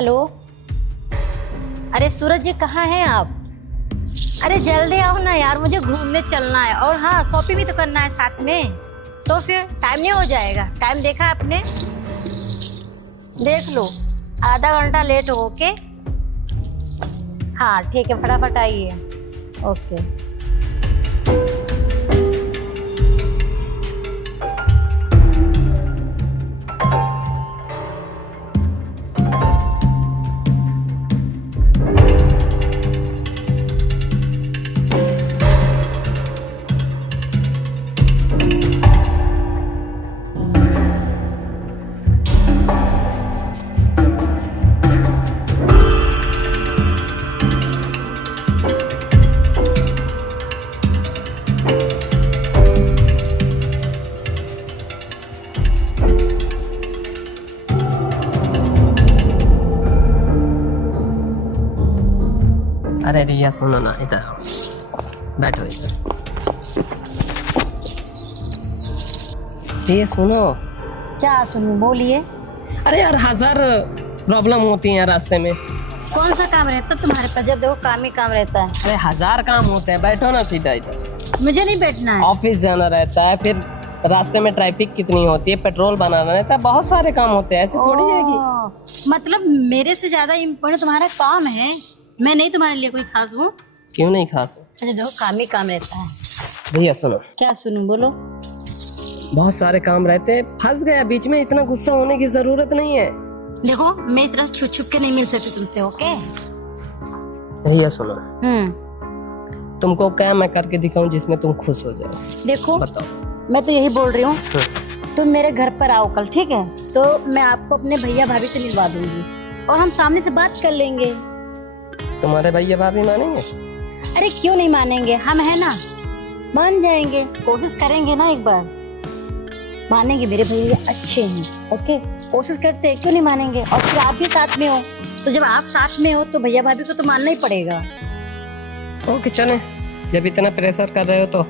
Hello. अरे सूरज जी कहाँ हैं आप? अरे जल्दी आओ ना यार, मुझे घूमने चलना है और हाँ शॉपिंग भी तो करना है साथ में। तो फिर टाइम नहीं हो जाएगा? टाइम देखा आपने? देख लो, आधा घंटा लेट हो। ओके हाँ ठीक है, फटाफट आइए। ओके। अरे रिया सुनो ना, इधर आओ, बैठो इधर। ये सुनो। क्या सुनूं? बोलिए। अरे यार 1000 प्रॉब्लम होती हैं रास्ते में। कौन सा काम रहता है तुम्हारे पास? जब देखो काम ही काम रहता है। अरे 1000 काम होते हैं, बैठो ना सीधा इधर। मुझे नहीं बैठना है। ऑफिस जाना रहता है, फिर रास्ते में ट्रैफिक कितनी होती है, पेट्रोल बनाना रहता है, बहुत सारे काम होते हैं, ऐसे थोड़ी है कि। मतलब मेरे से ज्यादा इम्पोर्टेंट तुम्हारा काम है? मैं नहीं तुम्हारे लिए कोई खास हूँ? क्यों नहीं खास हो? अच्छा देखो काम ही काम रहता है। भैया सुनो। क्या सुनूं? बोलो। बहुत सारे काम रहते हैं, फंस गया बीच में, इतना गुस्सा होने की जरूरत नहीं है। देखो मैं इस तरह छुप छुप के नहीं मिल सकती तुमसे। ओके भैया सुनो, तुमको क्या मैं करके दिखाऊं जिसमें तुम खुश हो जाओ? देखो बताओ। मैं तो यही बोल रही हूँ, तुम मेरे घर पर आओ कल, ठीक है? तो मैं आपको अपने भैया भाभी से मिलवा दूंगी और हम सामने से बात कर लेंगे। तुम्हारे भैया भाभी मानेंगे? अरे क्यों नहीं मानेंगे, हम है ना, मान जाएंगे। कोशिश करेंगे ना, एक बार मानेंगे। मेरे भैया अच्छे हैं। ओके कोशिश करते हैं, क्यों नहीं मानेंगे? और फिर आप भी साथ में हो, तो जब आप साथ में हो तो भैया भाभी को तो मानना ही पड़ेगा। ओके चले, जब इतना प्रेशर कर रहे हो तो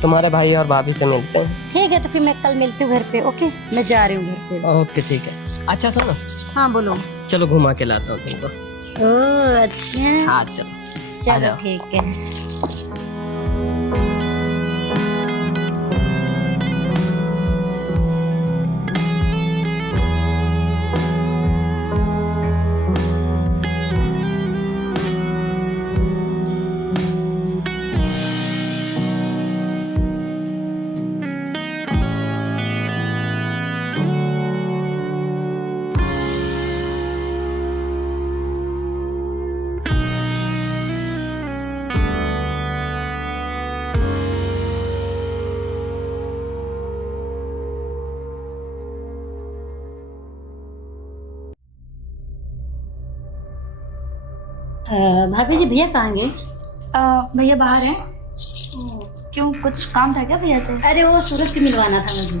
तुम्हारे भाई और भाभी से मिलते हैं। ठीक है तो फिर मैं कल मिलती हूँ घर पे। ओके मैं जा रही हूँ घर पे। ओके ठीक है। अच्छा सुनो। हाँ बोलो। चलो घुमा के लाता हूँ तुमको। ओह अच्छा। हाँ चलो। चलो ठीक है। भाभी जी भैया कहाँ गए? भैया बाहर हैं। क्यों, कुछ काम था क्या भैया से? अरे वो सूरज से मिलवाना था मुझे।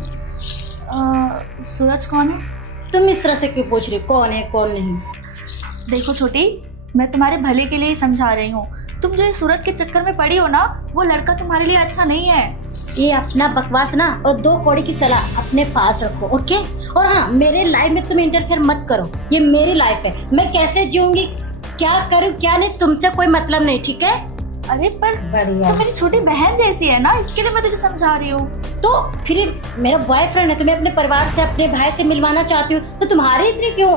सूरज कौन है? तुम इस तरह से क्यों पूछ रही, कौन है कौन नहीं? देखो छोटी, मैं तुम्हारे भले के लिए ही समझा रही हूँ। तुम जो इस सूरज के चक्कर में पड़ी हो ना, वो लड़का तुम्हारे लिए अच्छा नहीं है। ये अपना बकवास ना और 2 कौड़ी की सलाह अपने पास रखो। ओके और हाँ, मेरे लाइफ में तुम इंटरफेयर मत करो। ये मेरी लाइफ है, मैं कैसे जीऊंगी, क्या करूँ क्या नहीं, तुमसे कोई मतलब नहीं, ठीक है? अरे पर बढ़िया। तो मेरी छोटी बहन जैसी है ना, इसके लिए मैं तुझे समझा रही हूँ। तो फिर मेरा बॉयफ्रेंड है, तुम्हें अपने परिवार से, अपने भाई से मिलवाना चाहती हूँ, तो तुम्हारी इतनी क्यों?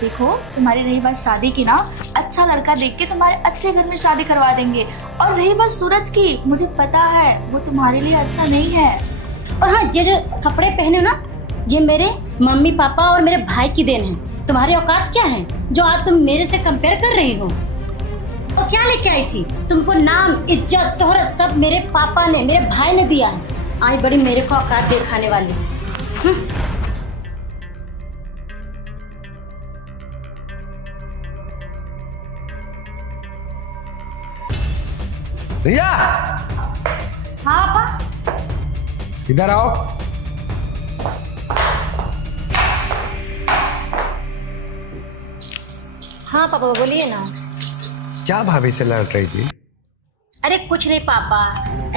देखो तुम्हारी रही बात शादी की ना, अच्छा लड़का देख के तुम्हारे अच्छे घर में शादी करवा देंगे। और रही बात सूरज की, मुझे पता है वो तुम्हारे लिए अच्छा नहीं है। और हाँ, ये जो कपड़े पहने हो ना, ये मेरे मम्मी पापा और मेरे भाई की देन है। तुम्हारी औकात क्या है जो आज तुम मेरे से कंपेयर कर रही हो? और क्या लेके आई थी? तुमको नाम, इज्जत, शोहरत सब मेरे पापा ने, मेरे भाई ने दिया है। आई बड़ी मेरे को औकात दिखाने वाली। रिया, हाँ पापा। इधर आओ। हाँ पापा बोलिए ना। क्या भाभी से लड़ रही थी? अरे कुछ नहीं पापा,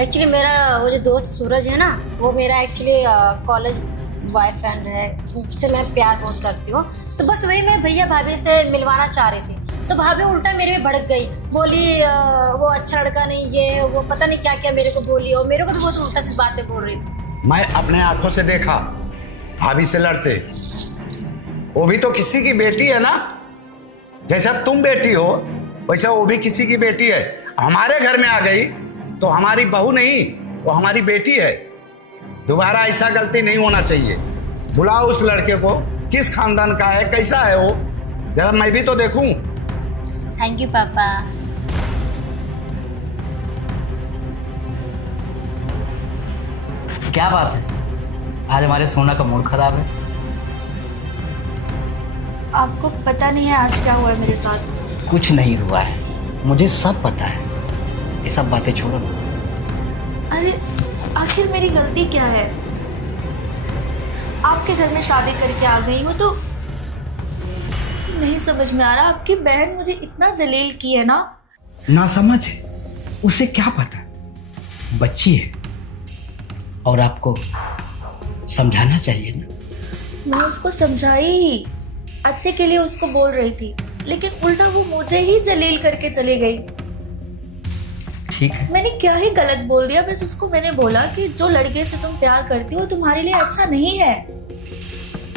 एक्चुअली मेरा वो जो दोस्त सूरज है ना, वो मेरा एक्चुअली कॉलेज बॉयफ्रेंड है जिससे मैं प्यार बहुत करती हूँ। तो बस वही मैं भैया भाभी से मिलवाना चाह रही थी। तो भाभी उल्टा मेरे में भड़क गई, बोली वो अच्छा लड़का नहीं, ये है वो, पता नहीं क्या क्या मेरे को बोली, और मेरे को तो बहुत उल्टा सी बातें बोल रही थी। मैं अपने आंखों से देखा भाभी से लड़ते। वो भी तो किसी की बेटी है ना, जैसा तुम बेटी हो वैसा वो भी किसी की बेटी है। हमारे घर में आ गई तो हमारी बहू नहीं, वो हमारी बेटी है। दोबारा ऐसा गलती नहीं होना चाहिए। बुलाओ उस लड़के को, किस खानदान का है, कैसा है वो, जरा मैं भी तो देखूं। थैंक यू पापा। क्या बात है, आज हमारे सोना का मूड खराब है। आपको पता नहीं है आज क्या हुआ है मेरे साथ? कुछ नहीं हुआ है, मुझे सब पता है। ये सब बातें छोड़ो ना। अरे आखिर मेरी गलती क्या है? आपके घर में शादी करके आ गई हूँ तो मुझे नहीं समझ में आ रहा। आपकी बहन मुझे इतना जलील की है ना समझ है, उसे क्या पता, बच्ची है और आपको समझाना चाहिए ना। मैं उसको समझाई ही, अच्छे के लिए उसको बोल रही थी, लेकिन उल्टा वो मुझे ही जलील करके चली गई। ठीक है, मैंने क्या ही गलत बोल दिया? बस उसको मैंने बोला कि जो लड़के से तुम प्यार करती हो तुम्हारे लिए अच्छा नहीं है।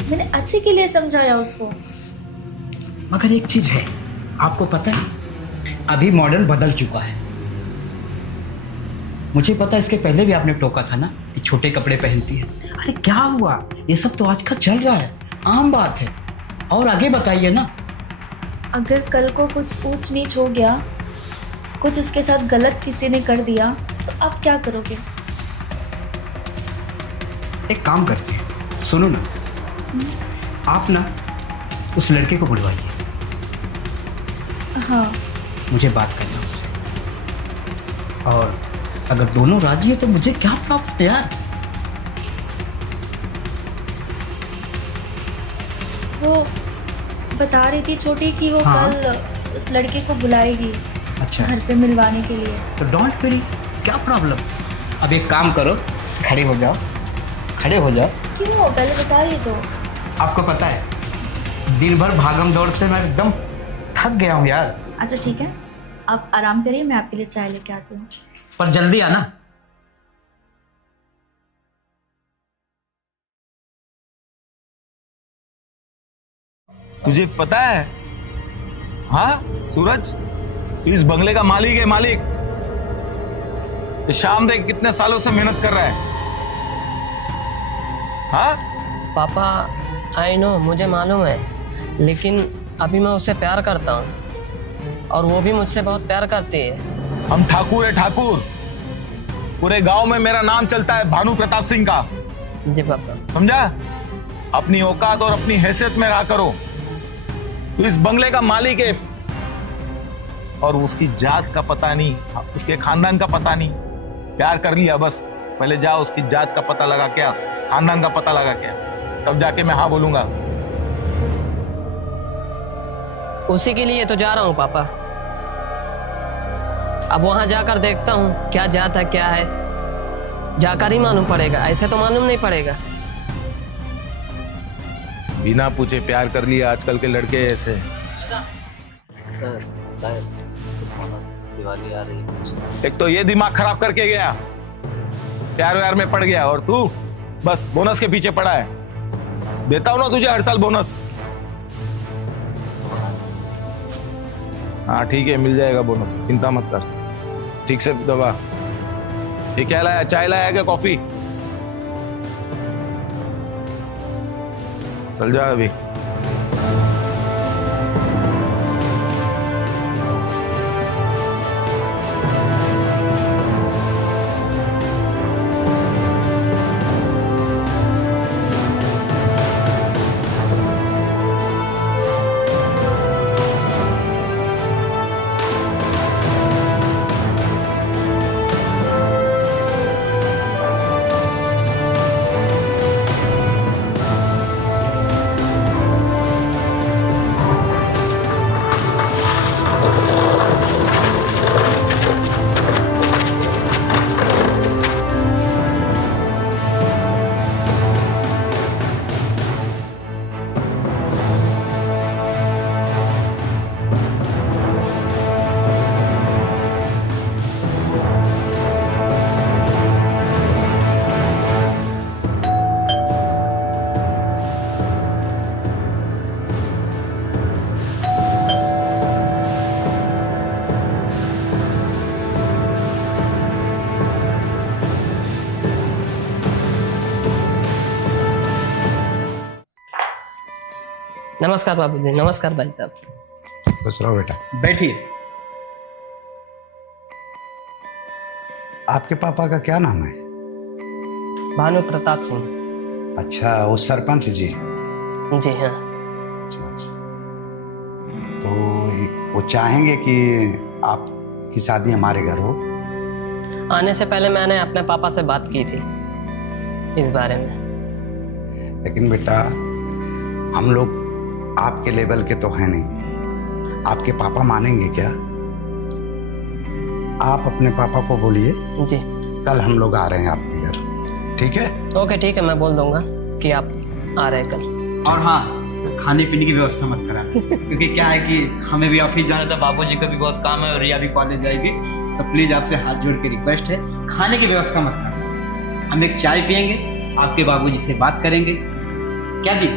मैंने अच्छे के लिए समझाया उसको। मगर एक चीज है, आपको पता है, अभी मॉडल बदल चुका है। मुझे पता है, इसके पहले भी आपने टोका था ना कि छोटे कपड़े पहनती है। अरे क्या हुआ, ये सब तो आजकल चल रहा है, आम बात है। और आगे बताइए ना। अगर कल को कुछ ऊंच नीच हो गया, कुछ उसके साथ गलत किसी ने कर दिया, तो आप क्या करोगे? एक काम करते हैं, सुनो ना, आप ना उस लड़के को बुलवाइए। हाँ, मुझे बात करना उससे। और अगर दोनों राजी है तो मुझे क्या प्रॉब्लम है यार। वो बता रही थी छोटी कि वो हाँ। कल उस लड़के को बुलाएगी अच्छा, घर पे मिलवाने के लिए। तो डोंट वरी, क्या प्रॉब्लम। अब एक काम करो, खड़े हो जाओ, खड़े हो जाओ। क्यों, पहले बताइए तो। आपको पता है, दिन भर भागम दौड़ से मैं एकदम थक गया हूँ यार। अच्छा ठीक है, आप आराम करिए, मैं आपके लिए चाय लेके आती हूँ। पर जल्दी आना। तुझे पता है, हाँ सूरज, तू इस बंगले का मालिक है, मालिक। ये शाम देख कितने सालों से मेहनत कर रहा है। हाँ पापा आई नो, मुझे मालूम है, लेकिन अभी मैं उससे प्यार करता हूँ और वो भी मुझसे बहुत प्यार करती है। हम ठाकुर है, ठाकुर। पूरे गांव में मेरा नाम चलता है भानु प्रताप सिंह का। जी पापा। समझा? अपनी औकात और अपनी हैसियत में रहा करो। तू इस बंगले का मालिक है और उसकी जात का पता नहीं, उसके खानदान का पता नहीं। प्यार कर लिया बस, पहले जा उसकी जात का पता लगा क्या, खानदान का पता लगा क्या, तब जाके मैं हाँ बोलूंगा। उसी के लिए तो जा रहा हूँ पापा। अब वहां जाकर देखता हूँ क्या जात है क्या है, जाकर ही मालूम पड़ेगा, ऐसे तो मालूम नहीं पड़ेगा। बिना पूछे प्यार कर लिया, आजकल के लड़के ऐसे। दिवाली आ रही है। एक तो ये दिमाग खराब करके गया, प्यार व्यार में पड़ गया, और तू बस बोनस के पीछे पड़ा है। देता हूं ना तुझे हर साल बोनस। हाँ ठीक है, मिल जाएगा बोनस, चिंता मत कर। ठीक से दबा। ये क्या लाया, चाय लाया क्या कॉफी? चल जा अभी। नमस्कार बाबूजी, नमस्कार भाई साहब। खुश रहो बेटा। बैठिए। आपके पापा का क्या नाम है? भानु प्रताप सिंह। अच्छा, वो सरपंच जी। जी हाँ। अच्छा। तो वो चाहेंगे कि आपकी शादी हमारे घर हो। आने से पहले मैंने अपने पापा से बात की थी इस बारे में। लेकिन बेटा, हम लोग आपके लेवल के तो हैं नहीं। आपके पापा मानेंगे क्या? आप अपने पापा को बोलिए जी। कल हम लोग आ रहे हैं आपके घर, ठीक है? ओके ठीक है, मैं बोल दूंगा कि आप आ रहे हैं कल। और हाँ, खाने पीने की व्यवस्था मत करा क्योंकि क्या है कि हमें भी ऑफिस जाना था, बाबूजी का भी बहुत काम है और रिया भी कॉलेज जाएगी। तो प्लीज आपसे हाथ जोड़ के रिक्वेस्ट है, खाने की व्यवस्था मत करना। हम एक चाय पियेंगे, आपके बाबूजी से बात करेंगे। क्या जी,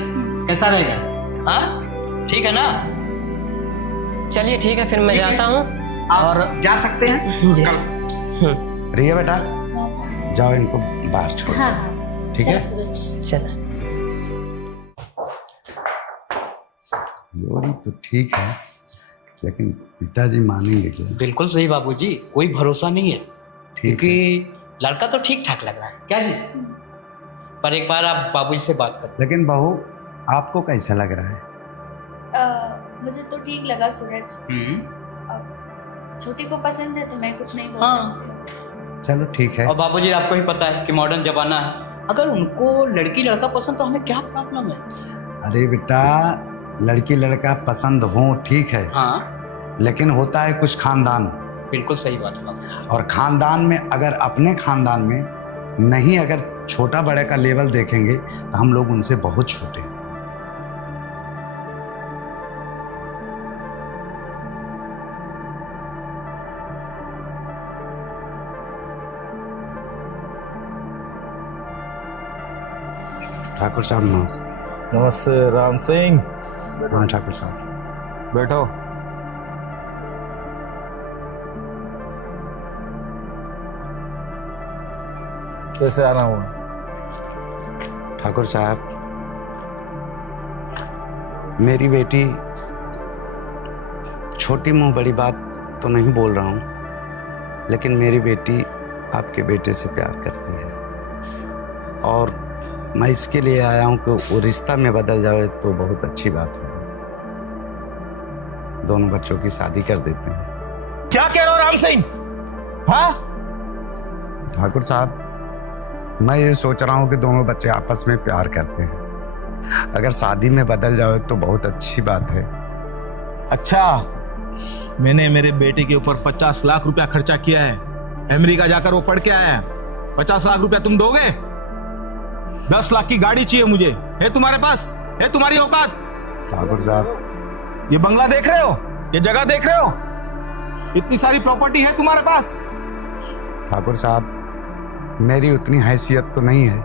कैसा रहेगा? हाँ ठीक है ना? चलिए ठीक है, फिर मैं ठीक है। जाता हूँ। आप और जा सकते हैं जी। कल। रिया बेटा, जाओ इनको बाहर छोड़। हाँ ठीक है? चलो। लोरी तो ठीक है, लेकिन पिताजी मानेंगे क्या? बिल्कुल सही बाबूजी, कोई भरोसा नहीं है ठीक क्योंकि लड़का तो ठीक ठाक लग रहा है। क्या जी? पर एक बार आप बाबूजी से बात करो। लेकिन बहू, आपको कैसा लग रहा है? मुझे तो ठीक लगा सूरज। छोटी को पसंद है तो मैं कुछ नहीं बोल हाँ। सकती। चलो ठीक है। और बाबूजी आपको ही पता है कि मॉडर्न जमाना है, अगर उनको लड़की लड़का पसंद तो हमें क्या प्रॉब्लम है? अरे बेटा, लड़की लड़का पसंद हो ठीक है, हाँ लेकिन होता है कुछ खानदान, बिल्कुल सही बात है बाबू। और खानदान में अगर अपने खानदान में नहीं, अगर छोटा बड़े का लेवल देखेंगे तो हम लोग उनसे बहुत छोटे हैं। ठाकुर साहब नमस्ते। नमस्ते राम सिंह, हाँ ठाकुर साहब, बैठो। कैसे आना हुआ? ठाकुर साहब, मेरी बेटी, छोटी मुंह बड़ी बात तो नहीं बोल रहा हूँ, लेकिन मेरी बेटी आपके बेटे से प्यार करती है और मैं इसके लिए आया हूँ कि वो रिश्ता में बदल जाए तो बहुत अच्छी बात है। दोनों बच्चों की शादी कर देते हैं। क्या कह रहे हो राम सिंह? हाँ, ठाकुर साहब, मैं ये सोच रहा हूँ कि दोनों बच्चे आपस में प्यार करते हैं, अगर शादी में बदल जाए तो बहुत अच्छी बात है। अच्छा, मैंने मेरे बेटे के ऊपर 50 लाख रुपया खर्चा किया है। अमेरिका जाकर वो पढ़ के आया है। 50 लाख रुपया तुम दोगे? 10 लाख की गाड़ी चाहिए मुझे। है तुम्हारे पास? है तुम्हारी औकात? ठाकुर साहब, ये बंगला देख रहे हो? ये जगह देख रहे हो? इतनी सारी प्रॉपर्टी है तुम्हारे पास? ठाकुर साहब, मेरी उतनी हैसियत तो नहीं है,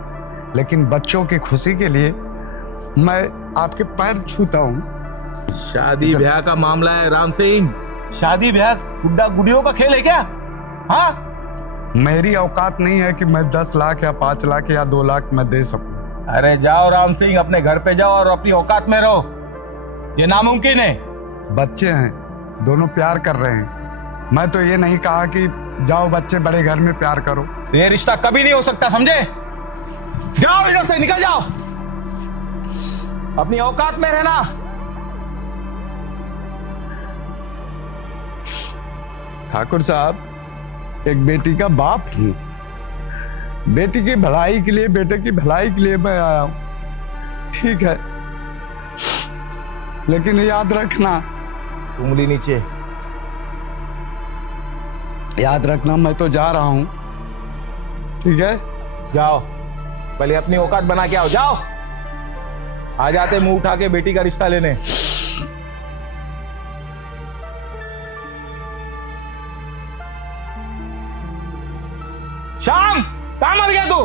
लेकिन बच्चों की खुशी के लिए मैं आपके पैर छूता हूँ। शादी ब्याह का मामला है राम सिंह। शादी ब्याह गुड्डा गुड़ियों का खेल है क्या? हाँ, मेरी औकात नहीं है कि मैं 10 लाख या 5 लाख या 2 लाख मैं दे सकूं। अरे जाओ राम सिंह, अपने घर पे जाओ और अपनी औकात में रहो। ये नामुमकिन है। बच्चे हैं, दोनों प्यार कर रहे हैं। मैं तो ये नहीं कहा कि जाओ बच्चे बड़े घर में प्यार करो। ये रिश्ता कभी नहीं हो सकता, समझे? जाओ इधर से, निकल जाओ। अपनी औकात में रहना। ठाकुर साहब, एक बेटी का बाप हूं। बेटी की भलाई के लिए, बेटे की भलाई के लिए मैं आया हूं, ठीक है, लेकिन याद रखना, उंगली नीचे। याद रखना, मैं तो जा रहा हूं, ठीक है? जाओ, पहले अपनी औकात बना के आओ। जाओ, आ जाते मुंह उठा के बेटी का रिश्ता लेने। श्याम, कहां मर गया तू?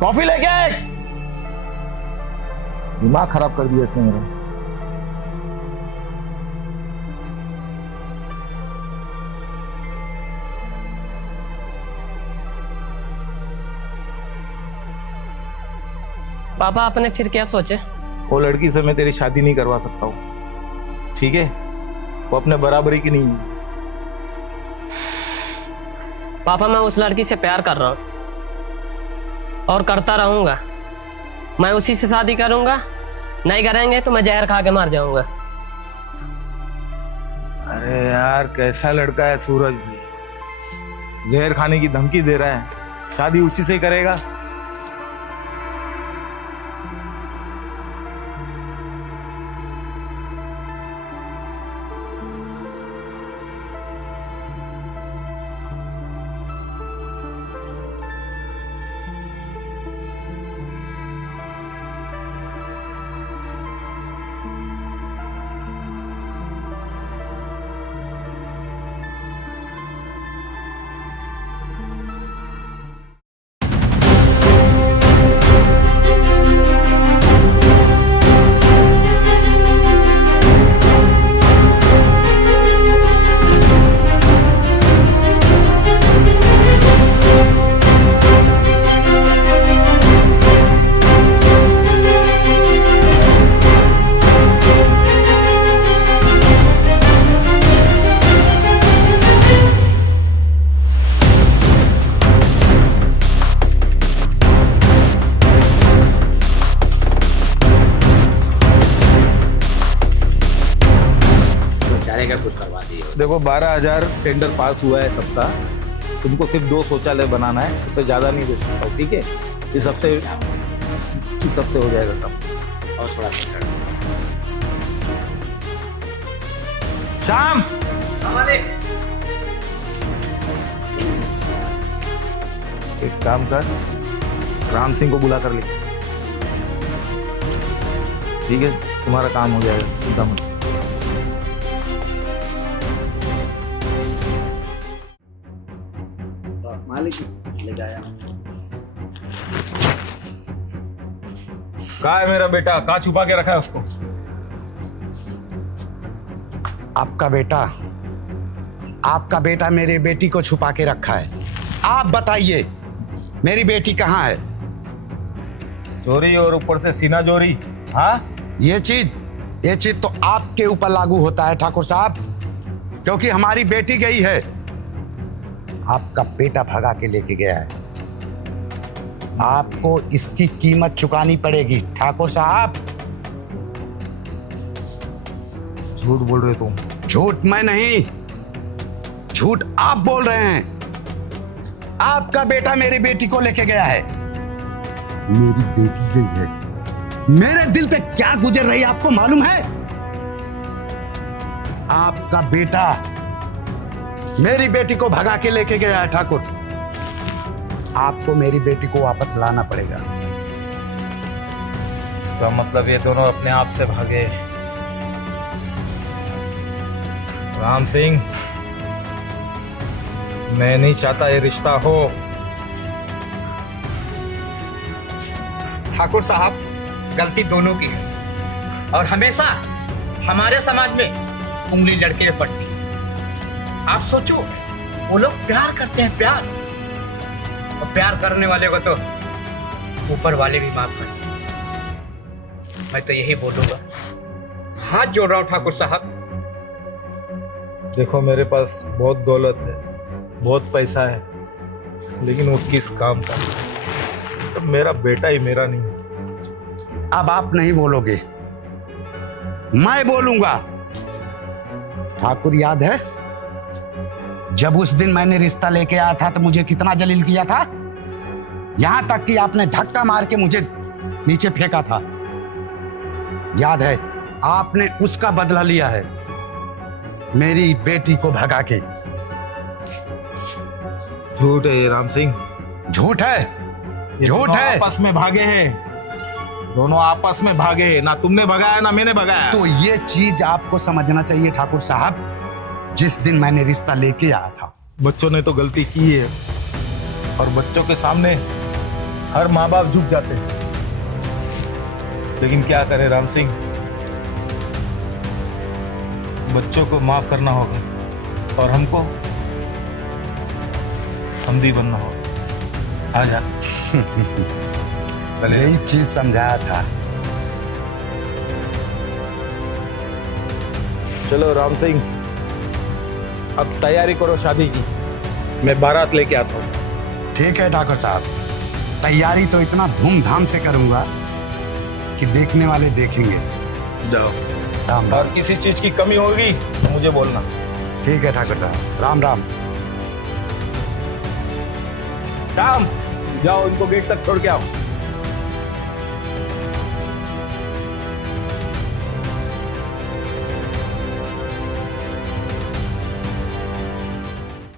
कॉफी लेके आए। दिमाग खराब कर दिया इसने मेरा। पापा आपने फिर क्या सोचे? वो लड़की से मैं तेरी शादी नहीं करवा सकता हूँ, ठीक है? वो अपने बराबरी की नहीं है। पापा मैं उस लड़की से प्यार कर रहा हूँ और करता रहूंगा। मैं उसी से शादी करूंगा, नहीं करेंगे तो मैं जहर खा के मर जाऊंगा। अरे यार कैसा लड़का है सूरज भी, जहर खाने की धमकी दे रहा है, शादी उसी से करेगा। देखो 12,000 टेंडर पास हुआ है सबका, तुमको सिर्फ 2 शौचालय बनाना है, उससे ज्यादा नहीं दे सकता हूँ, ठीक है? इस हफ्ते हो जाएगा काम। और थोड़ा सा शाम एक काम कर, राम सिंह को बुला कर ले, ठीक है? तुम्हारा काम हो जाएगा, चिंता मत। मालिक ले जाया। कहाँ है मेरा बेटा? कहाँ छुपा के रखा है उसको? आपका बेटा मेरे बेटी को छुपा के रखा है। आप बताइए मेरी बेटी कहाँ है? चोरी और ऊपर से सीना चोरी। हाँ, ये चीज तो आपके ऊपर लागू होता है ठाकुर साहब, क्योंकि हमारी बेटी गई है, आपका बेटा भगा के लेके गया है। आपको इसकी कीमत चुकानी पड़ेगी ठाकुर साहब। झूठ बोल रहे तुम। झूठ मैं नहीं, झूठ आप बोल रहे हैं। आपका बेटा मेरी बेटी को लेके गया है। मेरी बेटी गई है, मेरे दिल पे क्या गुजर रही है आपको मालूम है? आपका बेटा मेरी बेटी को भगा के लेके गया है ठाकुर। आपको मेरी बेटी को वापस लाना पड़ेगा। इसका मतलब ये दोनों अपने आप से भागे। राम सिंह, मैं नहीं चाहता ये रिश्ता हो। ठाकुर साहब, गलती दोनों की है और हमेशा हमारे समाज में उंगली लड़के पे पड़ती है। आप सोचो, वो लोग प्यार करते हैं, प्यार, और प्यार करने वाले को तो ऊपर वाले भी माफ करते हैं। मैं तो यही बोलूंगा, हाथ जोड़ रहा हूं ठाकुर साहब। देखो मेरे पास बहुत दौलत है, बहुत पैसा है, लेकिन वो किस काम का? तो मेरा बेटा ही मेरा नहीं है। अब आप नहीं बोलोगे, मैं बोलूंगा। ठाकुर याद है जब उस दिन मैंने रिश्ता लेके आया था तो मुझे कितना जलील किया था? यहां तक कि आपने धक्का मार के मुझे नीचे फेंका था। याद है? आपने उसका बदला लिया है मेरी बेटी को भगा के। झूठ है ये राम सिंह, झूठ है, झूठ है। आपस में भागे हैं, दोनों आपस में भागे हैं। ना तुमने भगाया ना मैंने भगाया। तो ये चीज आपको समझना चाहिए ठाकुर साहब, जिस दिन मैंने रिश्ता लेके आया था। बच्चों ने तो गलती की है और बच्चों के सामने हर माँ बाप झुक जाते हैं, लेकिन क्या करें राम सिंह, बच्चों को माफ करना होगा और हमको समधी बनना होगा। आ जा। यही चीज समझाया था। चलो राम सिंह, अब तैयारी करो शादी की, मैं बारात लेके आता हूँ। ठीक है ठाकुर साहब, तैयारी तो इतना धूमधाम से करूंगा कि देखने वाले देखेंगे। जाओ, राम राम। और किसी चीज की कमी होगी तो मुझे बोलना। ठीक है ठाकुर साहब, राम राम। राम, जाओ इनको गेट तक छोड़ के आओ।